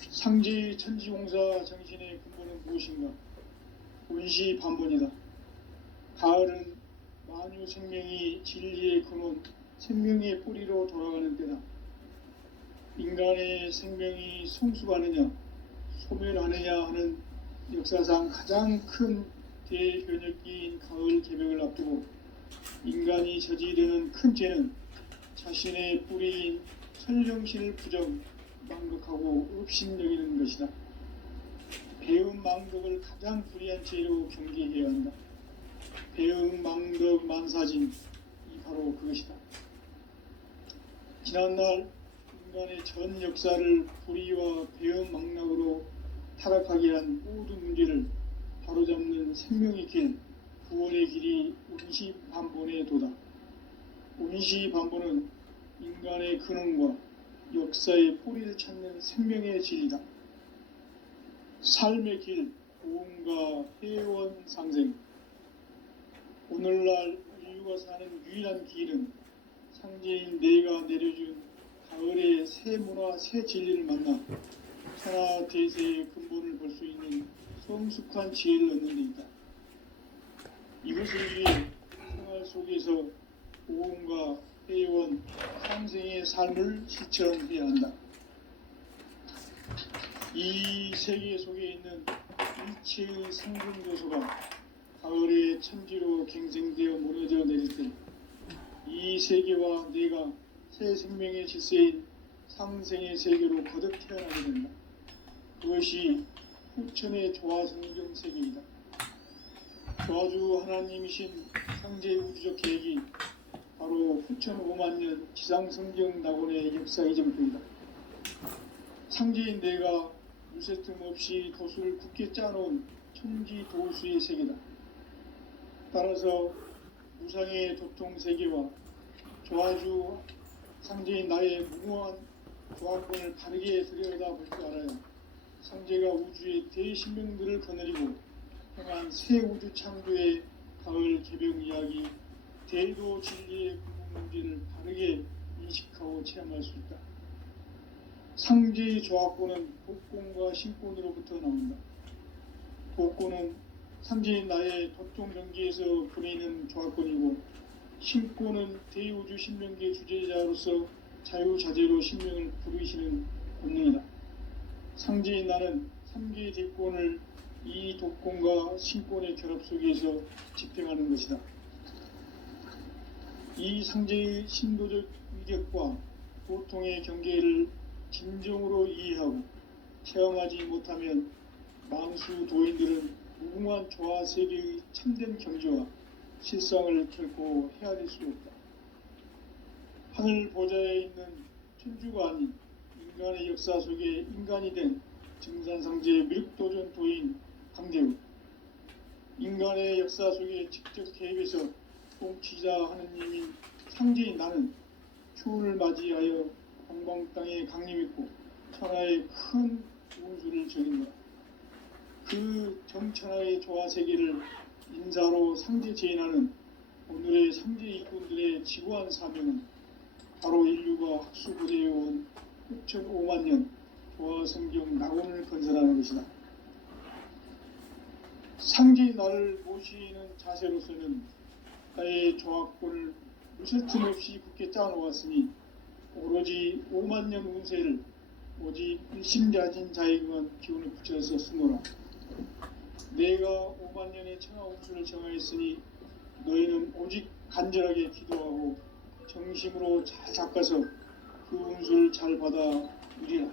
상제의 천지공사 정신의 근본은 무엇인가? 운시반본이다. 가을은 만유 생명이 진리의 근원, 생명의 뿌리로 돌아가는 때다. 인간의 생명이 성숙하느냐, 소멸하느냐 하는 역사상 가장 큰 대변혁기인 가을 개벽을 앞두고 인간이 저지르는 큰 죄는 자신의 뿌리인 설령신을 부정, 망극하고 업신여기는 것이다. 배움 망덕을 가장 불의한 죄로 경계해야 한다. 배움 망덕 만사진, 이 바로 그것이다. 지난날 인간의 전 역사를 불의와 배움 망락으로 타락하게 한 모든 문제를 바로잡는 생명의 길, 구원의 길이 운시반본의 도다. 운시반본은 인간의 근원과 역사의 뿌리를 찾는 생명의 진리다. 삶의 길, 고음과 회원 상생. 오늘날 인류가 사는 유일한 길은 상제인 내가 내려준 가을의 새 문화, 새 진리를 만나 천하 대세의 근본을 볼 수 있는 성숙한 지혜를 얻는 데 있다. 이것을 위해 생활 속에서 고음과 회원, 상생의 삶을 실천해야 한다. 이 세계 속에 있는 일체의 상승 요소가 가을의 천지로 갱생되어 무너져 내릴 때 이 세계와 내가 새 생명의 질서인 상생의 세계로 거듭 태어나게 된다. 그것이 후천의 조화성경 세계이다. 조화주 하나님이신 상제 우주적 계획이 바로 후천 5만 년 지상성경 낙원의 역사 이정표이다. 상제인 내가 무쇠틈 없이 도수를 굳게 짜놓은 천지 도수의 세계다. 따라서 무상의 도통 세계와 조화주 상제인 나의 무모한 조화권을 바르게 들여다볼 줄 알아야 상제가 우주의 대신명들을 거느리고 행한 새 우주 창조의 가을 개벽 이야기, 대도 진리의 궁극 문제를 바르게 인식하고 체험할 수 있다. 상제의 조화권은 복권과 신권으로부터 나온다. 복권은 상제인 나의 도통 경계에서 보내는 조화권이고, 신권은 대우주 신명계 주제자로서 자유자재로 신명을 부르시는 본능이다. 상제인 나는 3개의 대권을 이 도권과 신권의 결합 속에서 집행하는 것이다. 이 상제의 신도적 위력과 보통의 경계를 진정으로 이해하고 체험하지 못하면 망수 도인들은 무궁한 조화 세계의 참된 경지와 실상을 결코 헤아릴 수 없다. 하늘 보좌에 있는 천주가 아닌 인간의 역사 속에 인간이 된 증산상제의 미륵도전 도인 강대우, 인간의 역사 속에 직접 개입해서 통치자 하느님인 상제인 나는 추운을 맞이하여 동방 땅에 강림했고 천하의 큰 운수를 전인다. 그 정천하의 조화세계를 인사로 상제 제인하는 오늘의 상제 일꾼들의 지구한 사명은 바로 인류가 학수고대해온 6,5만 년 조화성경 낙원을 건설하는 것이다. 상제의 나를 모시는 자세로서는 나의 조합권을 무슨 틈없이 굳게 짜놓았으니 오로지 5만 년 운세를 오직 일심자진 자에게만 기운을 붙여서 쓰노라. 내가 5만 년의 천하 운수를 정하였으니 너희는 오직 간절하게 기도하고 정심으로 잘 닦아서 그 운수를 잘 받아 누리라.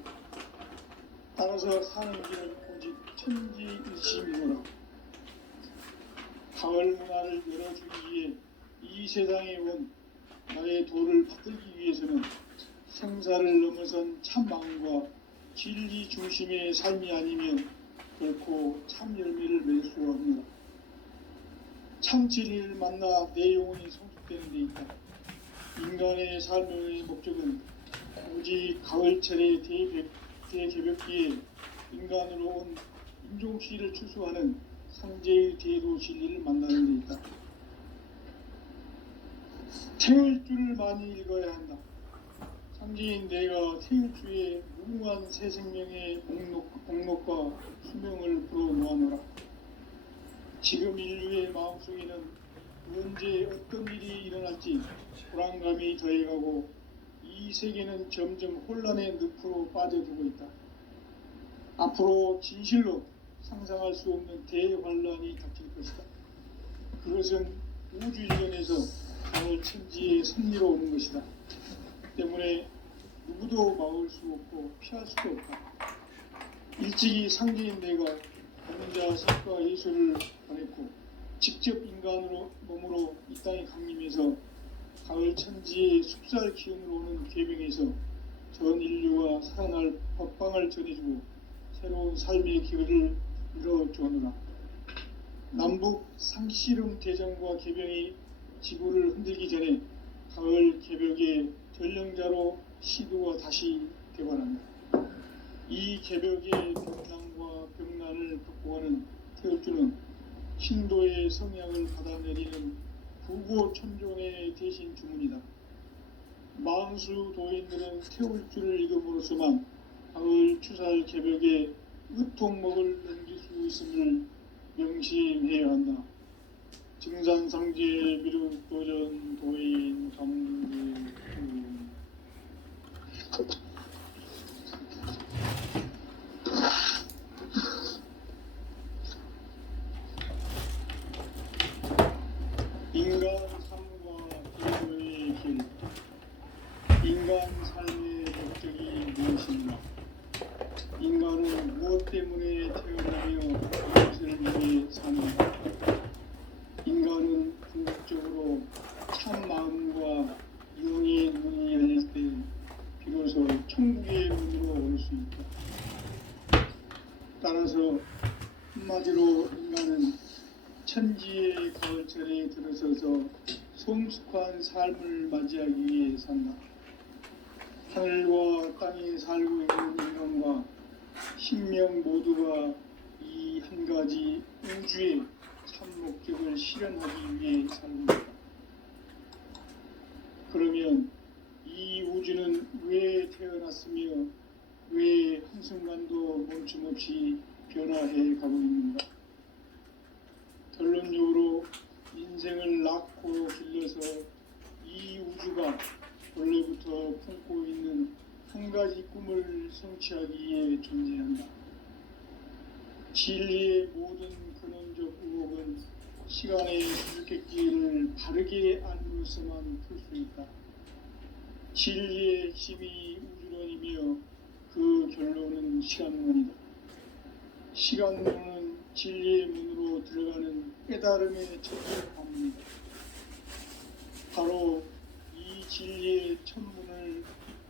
따라서 사는 길은 오직 천지일심이노라. 가을 문화를 열어주기 위해 이 세상에 온 나의 도를 받들기 위해서는 생사를 넘어선 참 마음과 진리 중심의 삶이 아니면 결코 참 열매를 맺을 수가 없노라. 참 진리를 만나 내 영혼이 성숙되는 데 있다. 인간의 삶의 목적은 오직 가을철의 대개벽기에 인간으로 온 인종시를 추수하는 상제의 대도 진리를 만나는 데 있다. 태일주를 많이 읽어야 한다. 상제인 내가 태일주의 무궁한 새 생명의 목록과 수명을 불어놓아노라. 지금 인류의 마음속에는 언제 어떤 일이 일어날지 불안감이 더해가고 이 세계는 점점 혼란의 늪으로 빠져들고 있다. 앞으로 진실로 상상할 수 없는 대환란이 닥칠 것이다. 그것은 우주 일련에서 가을 천지의 섭리로 오는 것이다. 때문에 누구도 막을 수 없고 피할 수도 없다. 일찍이 상제인 내가 혼자 색과 예술을 보냈고 직접 인간으로 몸으로 이 땅에 강림해서 가을 천지의 숲살 기운으로 오는 계명에서 전 인류가 살아날 법방을 전해주고 새로운 삶의 기회를 이뤄주오노라. 남북 상씨름 대전과 개병이 지구를 흔들기 전에 가을 개벽의 전령자로 시도가 다시 되관한다. 이 개벽의 병난과 병난을 극복하는 태울주는 신도의 성향을 받아내리는 부고천존의 대신 주문이다. 망수 도인들은 태울주를 읽음으로써만 가을 추살 개벽의 으통목을 넘길 수 있음을 명심해야 한다. 증산상제 미륵도전 도인 강대우. 인간 삶과 기도의 길. 인간 삶의 목적이 무엇인가? 인간은 무엇 때문에 태어나며 무엇을 위해 사는가? 인간은 궁극적으로 참 마음과 영의 문이 열릴 때 비로소 천국의 문으로 올 수 있다. 따라서 한마디로 인간은 천지의 가을철에 들어서서 성숙한 삶을 맞이하기 위해 산다. 하늘과 땅에 살고 있는 인간과 신명 모두가 이 한 가지 우주의 참 목적을 실현하기 위해 살고 있다. 그러면 이 우주는 왜 태어났으며 왜 한순간도 멈춤없이 변화해 가고 있는가? 결론적으로 인생을 낳고 길러서 이 우주가 원래부터 품고 있는 한 가지 꿈을 성취하기 위해 존재한다. 진리의 모든 근원적 의혹은 시간의 수수께끼를 바르게 알므로서만 풀 수 있다. 진리의 핵심이 우주론이며 그 결론은 시간론이다. 시간론은 진리의 문으로 들어가는 깨달음의 진리를 받습니다. 바로 이 진리의 천문을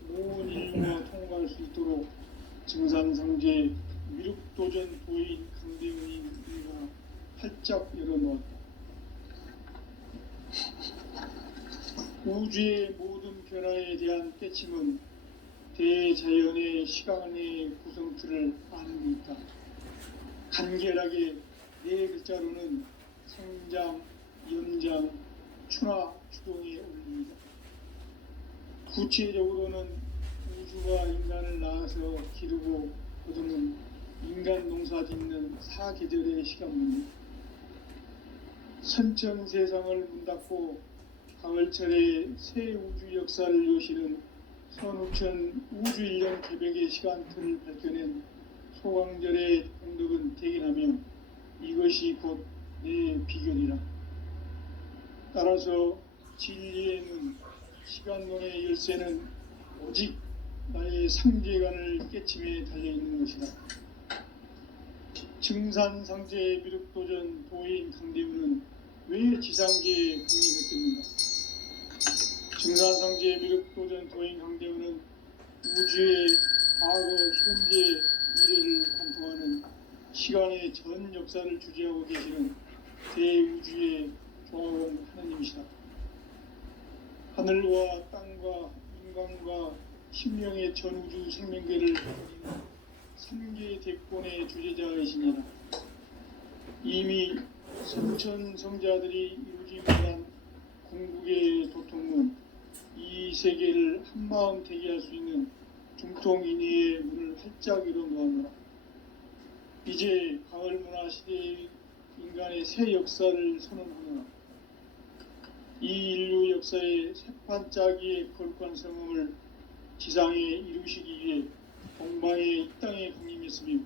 온 인류가 통과할 수 있도록 증산상제 미륵도전 도인 강대훈이 우리가 활짝 열어놓았다. 우주의 모든 변화에 대한 깨침은 대자연의 시간의 구성틀을 아는 데 있다. 간결하게 네 글자로는 생장, 연장, 추나 추동에 올립니다. 구체적으로는 우주가 인간을 낳아서 기르고 거두는 인간 농사 짓는 사계절의 시간입니다. 선천 세상을 문 닫고 가을철에 새 우주 역사를 여시는 선우천 우주일령 개벽의 시간틀을 밝혀낸 소강절의 공덕은 대견하며 이것이 곧 내 비결이라. 따라서 진리의 눈, 시간론의 열쇠는 오직 나의 상제관을 깨침에 달려있는 것이다. 증산상제 미륵도전 도인 강대훈은 왜 지상계에 국립했겠는가? 증산상제 미륵도전 도인 강대훈은 우주의 과거, 현재, 미래를 관통하는 시간의 전 역사를 주재하고 계시는 대우주의 조화원 하나님이시다. 하늘과 땅과 인간과 신명의 전우주 생명계를 이루는 삼계 대권의 주제자이시니라. 이미 선천성자들이 이루지 못한 궁극의 도통은 이 세계를 한마음 되게 할 수 있는 중통인의의 문을 활짝 열어놓았노라. 이제 가을 문화 시대의 인간의 새 역사를 선언하노라. 이 인류 역사의 새판짜기의 거룩한 성음을 지상에 이루시기 위해 동방의 이 땅에 강림했으며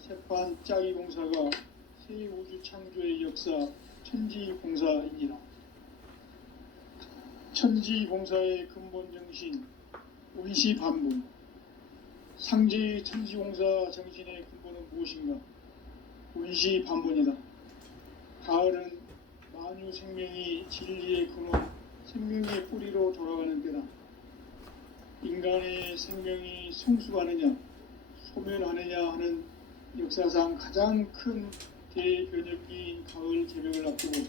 새판짜기 공사가 새 우주 창조의 역사 천지봉사이니라. 천지봉사의 근본 정신 운시반본. 상제의 천지봉사 정신의 근본은 무엇인가? 운시반본이다. 가을은 만유 생명이 진리의 근원, 생명의 뿌리로 돌아가는 때다. 인간의 생명이 성숙하느냐, 소멸하느냐 하는 역사상 가장 큰 대변혁기인 가을 개벽을 앞두고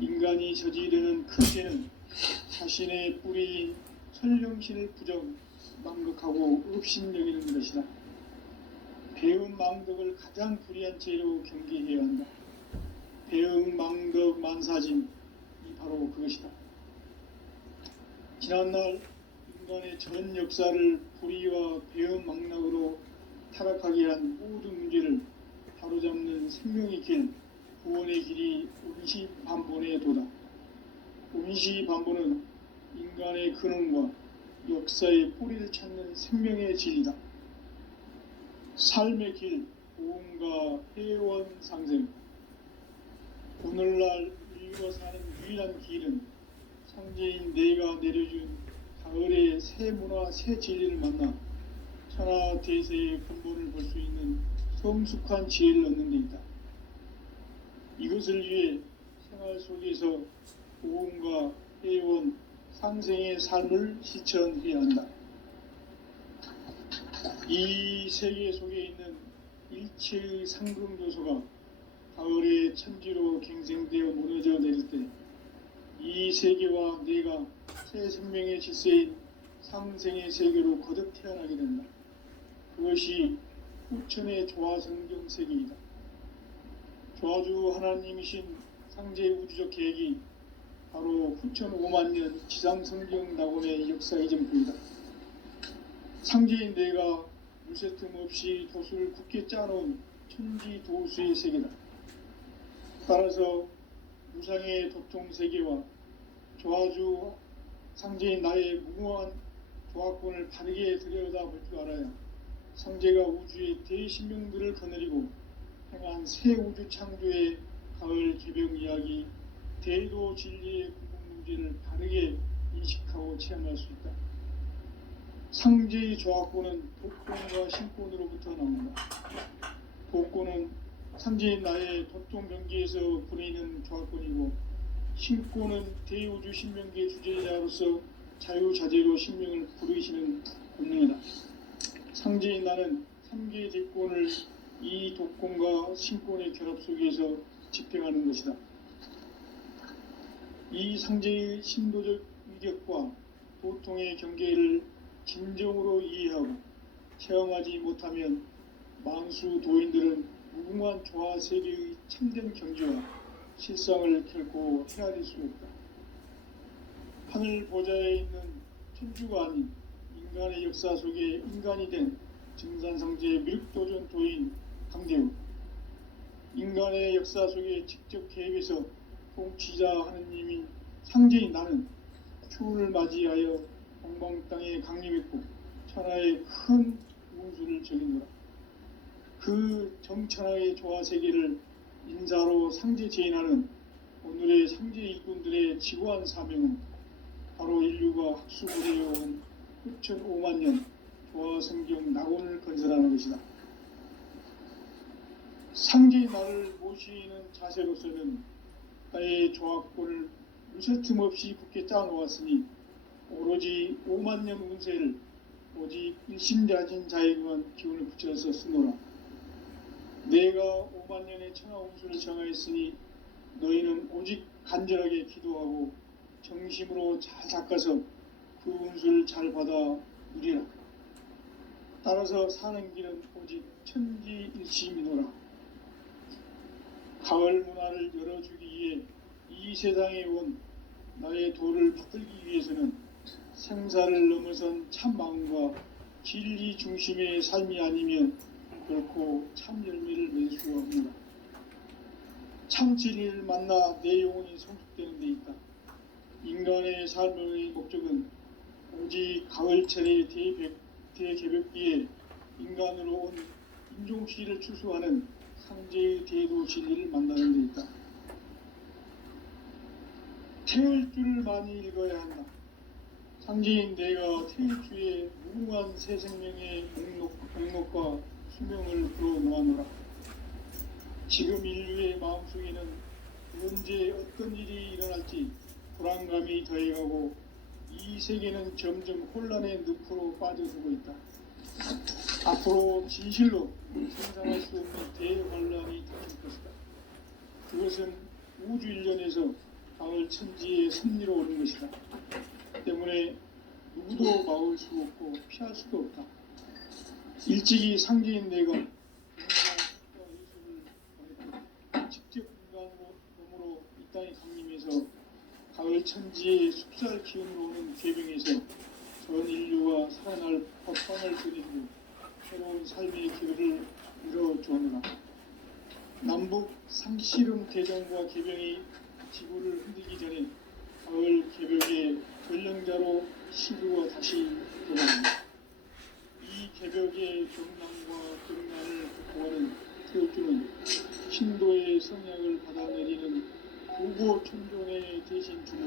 인간이 저지르는 큰 죄는 자신의 뿌리인 설령신을 부정, 망극하고 업신여기는 것이다. 배음 망덕을 가장 불의한 죄로 경계해야 한다. 배음 망덕 만사진이 바로 그것이다. 지난날 인간의 전 역사를 불의와 배음 망락으로 타락하게 한 모든 문제를 바로잡는 생명의 길, 구원의 길이 운시반본의 도다. 운시반본은 인간의 근원과 역사의 뿌리를 찾는 생명의 진리다. 삶의 길, 고음과 회원 상생. 오늘날 인류가 사는 유일한 길은 상제인 내가 내려준 가을의 새 문화, 새 진리를 만나 천하 대세의 근본을 볼 수 있는 성숙한 지혜를 얻는 데 있다. 이것을 위해 생활 속에서 고음과 회원, 상생의 삶을 실천해야 한다. 이 세계 속에 있는 일체의 상승요소가 가을의 천지로 갱생되어 무너져 내릴 때 이 세계와 내가 새 생명의 질서인 상생의 세계로 거듭 태어나게 된다. 그것이 후천의 조화성경 세계이다. 조화주 하나님이신 상제 우주적 계획이 바로 후천 5만 년 지상성경 낙원의 역사 이전부이다. 상제인 내가 물새틈 없이 도수를 굳게 짜놓은 천지도수의 세계다. 따라서 무상의 도통 세계와 조화주 상제인 나의 무궁한 조화권을 바르게 들여다볼 줄 알아야 상제가 우주의 대신명들을 거느리고 행한 새 우주 창조의 가을 개벽 이야기, 대도 진리의 궁극 문제를 바르게 인식하고 체험할 수 있다. 상제의 조화권은 복권과 신권으로부터 나온다. 복권은 상제인 나의 도통 경기에서 보내는 조합권이고 신권은 대우주 신명계 주제자로서 자유자재로 신명을 부르시는 권능이다. 상제인 나는 3개 대권을 이 독권과 신권의 결합 속에서 집행하는 것이다. 이 상제의 신도적 위격과 도통의 경계를 진정으로 이해하고 체험하지 못하면 만수 도인들은 무궁한 조화 세계의 참된 경지와 실상을 결코 헤아릴 수 없다. 하늘 보좌에 있는 천주가 아닌 인간의 역사 속에 인간이 된 증산상제의 미륵도전 도인 강대우, 인간의 역사 속에 직접 개입해서 통치자 하느님인 상제인 나는 추운을 맞이하여 동방 땅에 강림했고 천하의 큰 운수를 적인노라. 그 정천하의 조화 세계를 인자로 상제 제인하는 오늘의 상제 일꾼들의 지고한 사명은 바로 인류가 학습을 해온 6,5만 년 조화 성경 낙원을 건설하는 것이다. 상제의 나를 모시는 자세로서는 나의 조합권을 무쇠틈 없이 굳게 짜놓았으니 오로지 5만 년 운세를 오직 일심자진 자에게만 기운을 붙여서 쓰노라. 내가 5만 년의 천하 운수를 정하였으니 너희는 오직 간절하게 기도하고 정심으로 잘 닦아서 그 운수를 잘 받아 누리라. 따라서 사는 길은 오직 천지일심이노라. 가을 문화를 열어주기 위해 이 세상에 온 나의 도를 붙들기 위해서는 생사를 넘어선 참 마음과 진리 중심의 삶이 아니면 결코 참 열매를 맺을 수가 없노라. 참 진리를 만나 내 영혼이 성숙되는 데 있다. 인간의 삶의 목적은 오직 가을철의 대개벽기에 인간으로 온 인종시를 추수하는 상제의 대도 진리를 만나는 데 있다. 태을 줄을 많이 읽어야 한다. 상제인 내가 태일주의 무궁한 새 생명의 목록과 수명을 풀어놓아노라. 지금 인류의 마음속에는 언제 어떤 일이 일어날지 불안감이 더해가고 이 세계는 점점 혼란의 늪으로 빠져들고 있다. 앞으로 진실로 상상할 수 없는 대환란이 닥칠 것이다. 그것은 우주 일련에서 가을 천지의 섭리로 오는 것이다. 때문에 누구도 막을 수 없고 피할 수도 없다. 일찍이 상제인 내가 인간과 예수를 보냈고 직접 인간 몸으로 이 땅에 강림해서 가을 천지의 숲살 기운으로 오는 계병에서 전 인류가 살아날 법방을 그리고 새로운 삶의 길을 이뤄주었노라. 남북 상씨름 대전과 계병이 지구를 흔들기 전에 가을 개벽의 전령자로 시루가 다시 돌아옵니다. 이 개벽의 경남과 경난을 극복하는 태우주는 신도의 성약을 받아내리는 구고 천존의 대신 주문이다.